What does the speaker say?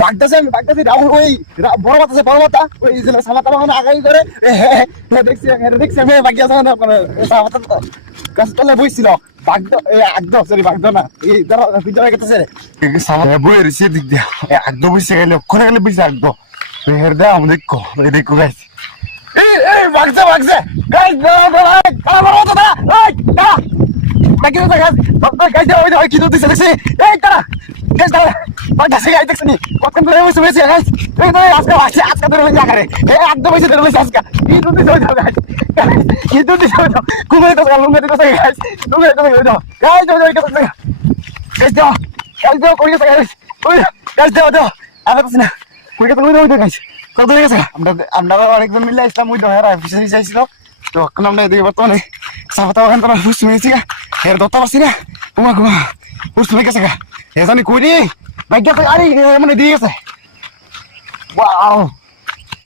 বাগদাছে আমি বাগদাছি রাহুল ওই বড় মাথা ওই যে সামাতা বাগানে আগাই করে দেখছি আমি বাকি আছে না সামাতা গাছ তলে বইছিল বাগদ একদম সরি বাগদ না এই ধরো ভিতরে গেছে সামাতা বই রিসি দিক দিয়া একদম বইছে গেলে ওখানে গেলে বইছে একদম হের দা আমি দেখো গাইস এই বাগদা গাইস আমার মতো না এই দাঁড়া বাকি তো গাইস গাইস ওই কি দিছে দেখছি এই দাঁড়া গাইস দাঁড়া বাগদাছে গাইস দেখছনি কতক্ষণ ধরে বসে বসে গাইস এই তো আজকে ধরে বসে আকারে এই একদম বসে ধরে বসে আজকে কি দিছে ওই গাইস কি দিছে ওই ঘুমে তো লুঙ্গে দিছে গাইস লুঙ্গে তো ওই গাইস ওই গাইস কই গেছে গাইস ওই গাইস দাও আর কিছু না কই গেছে ওই গাইস কত হয়ে গেছে আমরা অনেকজন মিলে আসলাম ওই দহের অফিসে চাইছিল তো এখন আমরা এদিকে বর্তমানে সাফাতা বাগান তোরা হুস শুনেছি গা এর দত্তা পারছি না ঘুমা হুস শুনে গেছে গা এ জানি কই রে বাইক গেছে আরে মানে দিয়ে গেছে ওয়াও